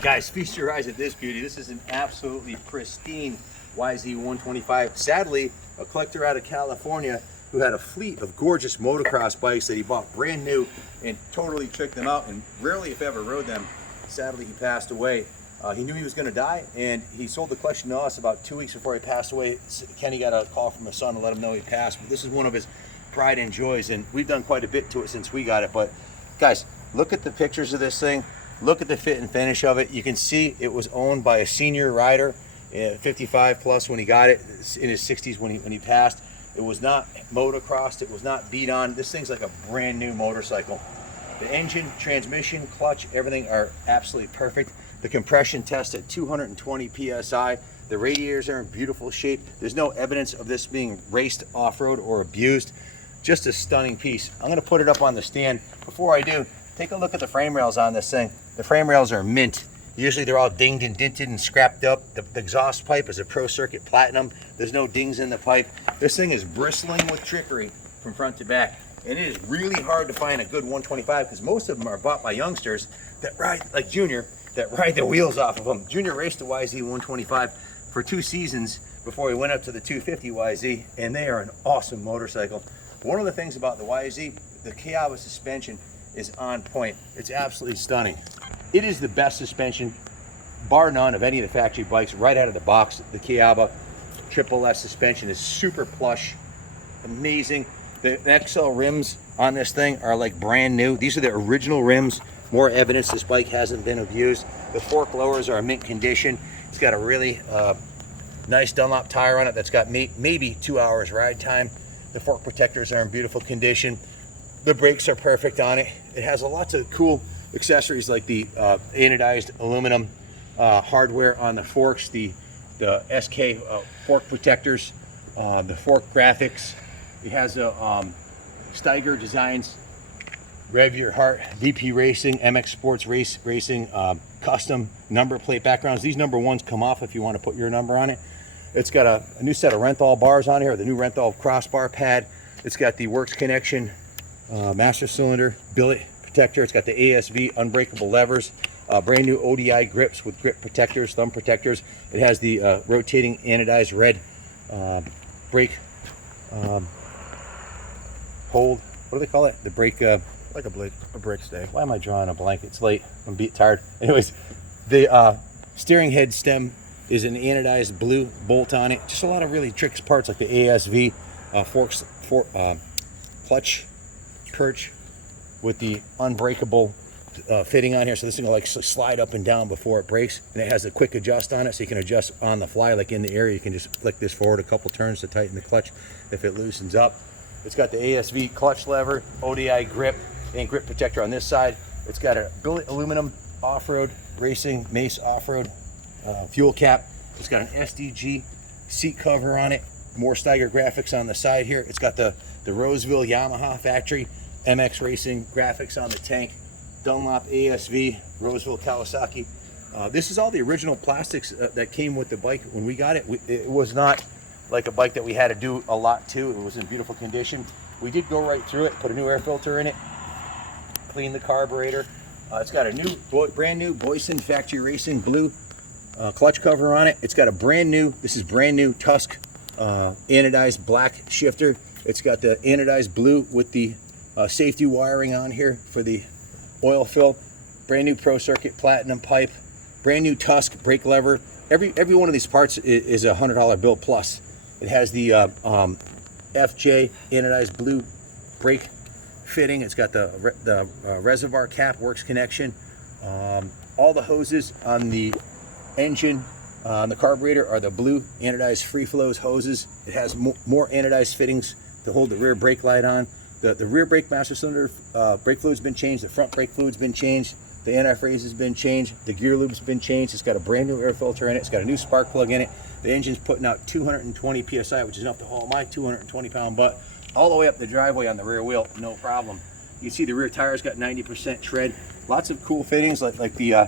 Guys, feast your eyes at this beauty. This is an absolutely pristine YZ125. Sadly, a collector out of California who had a fleet of gorgeous motocross bikes that he bought brand new and totally tricked them out and rarely, if ever, rode them. Sadly, he passed away. He knew he was going to die, and he sold the collection to us about 2 weeks before he passed away. Kenny got a call from his son to let him know he passed, but this is one of his pride and joys, and we've done quite a bit to it since we got it. But guys, look at the pictures of this thing. Look at the fit and finish of it. You can see it was owned by a senior rider, 55 plus when he got it, in his 60s when he passed. It was not motocrossed, it was not beat on. This thing's like a brand new motorcycle. The engine, transmission, clutch, everything are absolutely perfect. The compression test at 220 PSI. The radiators are in beautiful shape. There's no evidence of this being raced off-road or abused. Just a stunning piece. I'm gonna put it up on the stand. Before I do, take a look at the frame rails on this thing. The frame rails are mint. Usually they're all dinged and dented and scrapped up. The exhaust pipe is a Pro Circuit Platinum. There's no dings in the pipe. This thing is bristling with trickery from front to back. And it is really hard to find a good 125 because most of them are bought by youngsters that ride, like Junior, that ride the wheels off of them. Junior raced the YZ125 for 2 seasons before he went up to the 250 YZ, and they are an awesome motorcycle. One of the things about the YZ, the Kayaba suspension is on point. It's absolutely stunning. It is the best suspension, bar none, of any of the factory bikes right out of the box. The Kayaba Triple S suspension is super plush, amazing. The XL rims on this thing are like brand new. These are the original rims. More evidence this bike hasn't been abused. The fork lowers are in mint condition. It's got a really nice Dunlop tire on it that's got maybe 2 hours ride time. The fork protectors are in beautiful condition. The brakes are perfect on it. It has lots of cool accessories like the anodized aluminum hardware on the forks, the SK fork protectors, the fork graphics. It has a Steiger Designs, Rev Your Heart, VP Racing, MX Sports Racing, custom number plate backgrounds. These number ones come off if you want to put your number on it. It's got a new set of Renthal bars on here, the new Renthal crossbar pad. It's got the Works Connection master cylinder billet protector. It's got the ASV unbreakable levers, brand new ODI grips with grip protectors, thumb protectors. It has the rotating anodized red brake hold. What do they call it? The brake Like a brake stay. Why am I drawing a blank? It's late. I'm tired. Anyways, the steering head stem is an anodized blue bolt on it. Just a lot of really tricky parts like the ASV clutch perch with the unbreakable fitting on here. So this thing will like slide up and down before it breaks. And it has a quick adjust on it, so you can adjust on the fly. Like in the air, you can just flick this forward a couple turns to tighten the clutch if it loosens up. It's got the ASV clutch lever, ODI grip, and grip protector on this side. It's got a billet aluminum off-road racing Mace off-road fuel cap. It's got an SDG seat cover on it. More Steiger graphics on the side here. It's got the Roseville Yamaha factory MX Racing graphics on the tank. Dunlop ASV, Roseville Kawasaki. This is all the original plastics that came with the bike when we got it. It was not like a bike that we had to do a lot to. It was in beautiful condition. We did go right through it, put a new air filter in it, clean the carburetor. It's got a brand new Boyson factory racing blue clutch cover on it. It's got a brand new Tusk anodized black shifter. It's got the anodized blue with the safety wiring on here for the oil fill. Brand new Pro Circuit Platinum pipe. Brand new Tusk brake lever. Every one of these parts is a $100 bill plus. It has the FJ anodized blue brake fitting. It's got the reservoir cap works connection. All the hoses on the engine, on the carburetor, are the blue anodized free flows hoses. It has more anodized fittings to hold the rear brake light on. The rear brake master cylinder brake fluid's been changed. The front brake fluid's been changed. The antifreeze has been changed. The gear lube's been changed. It's got a brand new air filter in it. It's got a new spark plug in it. The engine's putting out 220 psi, which is enough to haul my 220-pound butt all the way up the driveway on the rear wheel, no problem. You can see the rear tire's got 90% tread. Lots of cool fittings, like the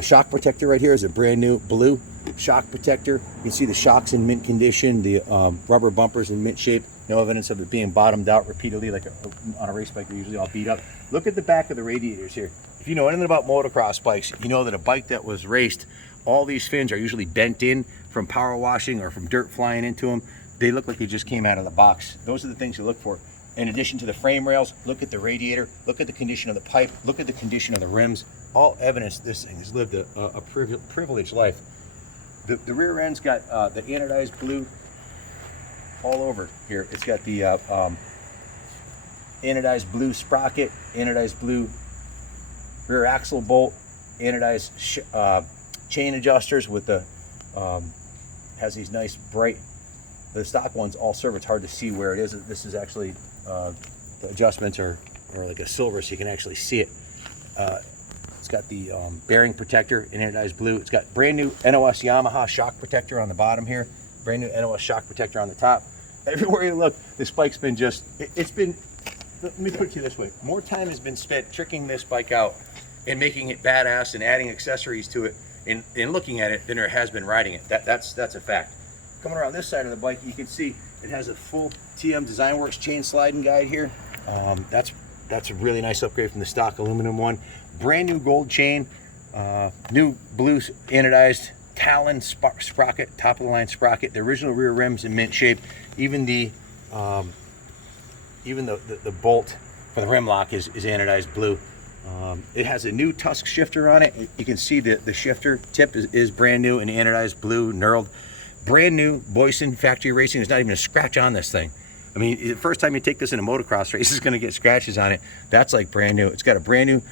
shock protector right here is a brand new blue shock protector. You can see the shocks in mint condition. The rubber bumpers in mint shape. No evidence of it being bottomed out repeatedly like on a race bike. They're usually all beat up. Look at the back of the radiators here. If you know anything about motocross bikes, you know that a bike that was raced, all these fins are usually bent in from power washing or from dirt flying into them. They look like they just came out of the box. Those are the things you look for. In addition to the frame rails, look at the radiator, look at the condition of the pipe, look at the condition of the rims. All evidence this thing has lived a privileged life. The rear end's got the anodized blue all over here. It's got the anodized blue sprocket, anodized blue rear axle bolt, anodized chain adjusters with the has these nice bright. The stock ones all serve. It's hard to see where it is. This is actually the adjustments are like a silver, so you can actually see it. It's got the bearing protector in anodized blue. It's got brand new NOS Yamaha shock protector on the bottom here. Brand new NOS shock protector on the top. Everywhere you look, this bike's been it's been, let me put it to you this way. More time has been spent tricking this bike out and making it badass and adding accessories to it and looking at it than there has been riding it. That's a fact. Coming around this side of the bike, you can see it has a full TM Design Works chain sliding guide here. That's a really nice upgrade from the stock aluminum one. Brand new gold chain, new blue anodized Talon sprocket, top of the line sprocket. The original rear rims in mint shape. Even the bolt for the rim lock is anodized blue. It has a new tusk shifter on it. You can see the shifter tip is brand new and anodized blue, knurled. Brand new Boyson factory racing. There's not even a scratch on this thing. I mean, the first time you take this in a motocross race, it's going to get scratches on it. That's like brand new. It's got a brand new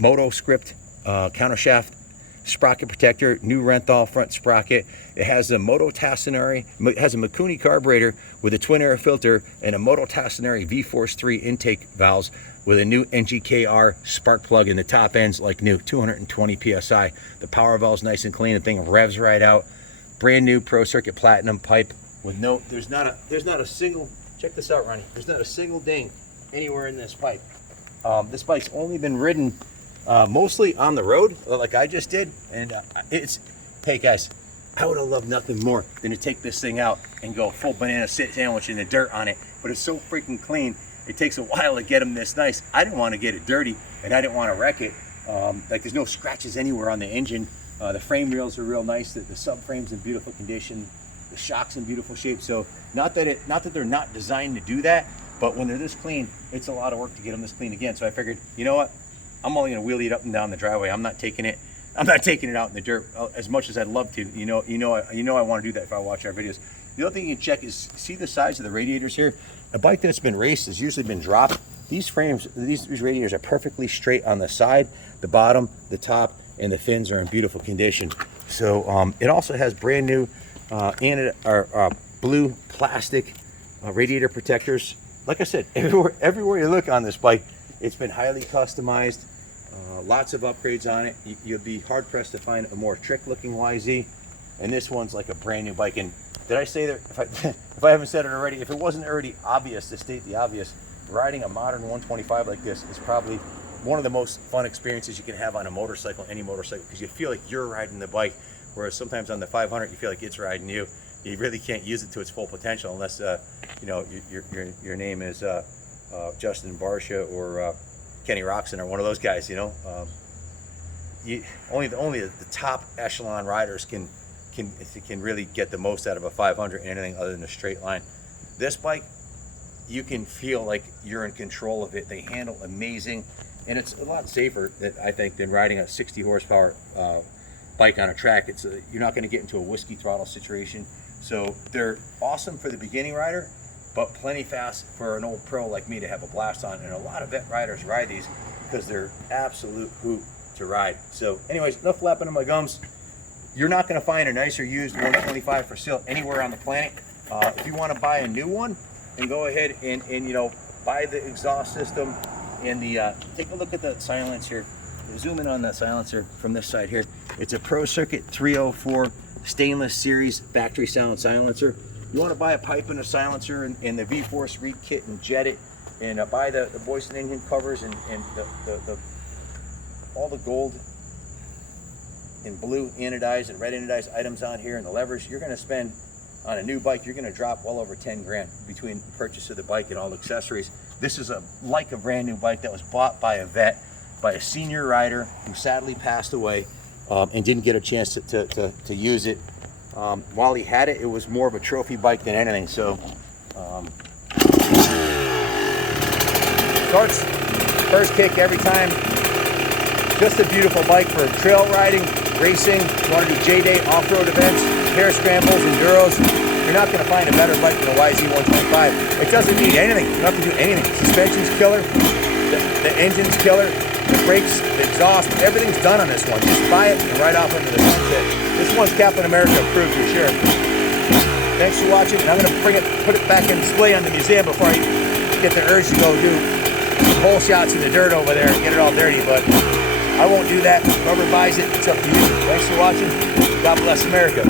Moto Script countershaft sprocket protector, new Renthal front sprocket. It has a Moto Tassinari, it has a Mikuni carburetor with a twin air filter and a Moto Tassinari V-Force 3 intake valves with a new NGKR spark plug in the top ends like new, 220 PSI. The power valve's nice and clean. The thing revs right out. Brand new Pro Circuit Platinum pipe with no, there's not a single, check this out, Ronnie. There's not a single ding anywhere in this pipe. This bike's only been ridden mostly on the road, like I just did, and hey guys, I would have loved nothing more than to take this thing out and go full banana sandwich in the dirt on it, but it's so freaking clean. It takes a while to get them this nice. I didn't want to get it dirty, and I didn't want to wreck it. Like there's no scratches anywhere on the engine. The frame rails are real nice. The subframe's in beautiful condition. The shock's in beautiful shape. So not that they're not designed to do that, but when they're this clean, it's a lot of work to get them this clean again. So I figured, you know what? I'm only going to wheelie it up and down the driveway. I'm not taking it out in the dirt as much as I'd love to. You know I want to do that if I watch our videos. The other thing you can check is see the size of the radiators here. A bike that's been raced has usually been dropped. These frames, these radiators are perfectly straight on the side, the bottom, the top, and the fins are in beautiful condition. So it also has brand new blue plastic radiator protectors. Like I said, everywhere you look on this bike, it's been highly customized. Lots of upgrades on it. You'll be hard pressed to find a more trick looking YZ. And this one's like a brand new bike. And did I say that, if I haven't said it already, if it wasn't already obvious to state the obvious, riding a modern 125 like this is probably one of the most fun experiences you can have on a motorcycle, any motorcycle, because you feel like you're riding the bike, whereas sometimes on the 500 you feel like it's riding you. You really can't use it to its full potential unless your name is Justin Barsha or Kenny Roxon or one of those guys. Only the top echelon riders can really get the most out of a 500 and anything other than a straight line. This bike, you can feel like you're in control of it. They handle amazing, and it's a lot safer, I think, than riding a 60 horsepower bike on a track. You're not going to get into a whiskey throttle situation. So they're awesome for the beginning rider, but plenty fast for an old pro like me to have a blast on. And a lot of vet riders ride these because they're absolute hoot to ride. So anyways, enough flapping of my gums. You're not going to find a nicer used 125 for sale anywhere on the planet. If you want to buy a new one, and go ahead and you know, buy the exhaust system and the take a look at the silencer. Zoom in on that silencer from this side here. It's a Pro Circuit 304 stainless series factory sound silencer. You want to buy a pipe and a silencer and the V-Force Reed kit and jet it, and buy the Boyce and Engine covers and the all the gold and blue anodized and red anodized items on here and the levers. You're going to spend on a new bike, you're going to drop well over 10 grand between the purchase of the bike and all the accessories. This is like a brand new bike that was bought by a vet, by a senior rider who sadly passed away and didn't get a chance to use it. While he had it, it was more of a trophy bike than anything. So starts first kick every time. Just a beautiful bike for trail riding, racing. You want to do J-Day off-road events, hare scrambles, enduros. You're not going to find a better bike than a YZ125. It doesn't need anything. You don't have to do anything. Suspension's killer. The engine's killer. The brakes, the exhaust, everything's done on this one. Just buy it and ride off into the sunset. This one's Captain America approved for sure. Thanks for watching, and I'm going to put it back in display on the museum before I get the urge to go do some hole shots in the dirt over there and get it all dirty, but I won't do that. Whoever buys it, it's up to you. Thanks for watching. God bless America.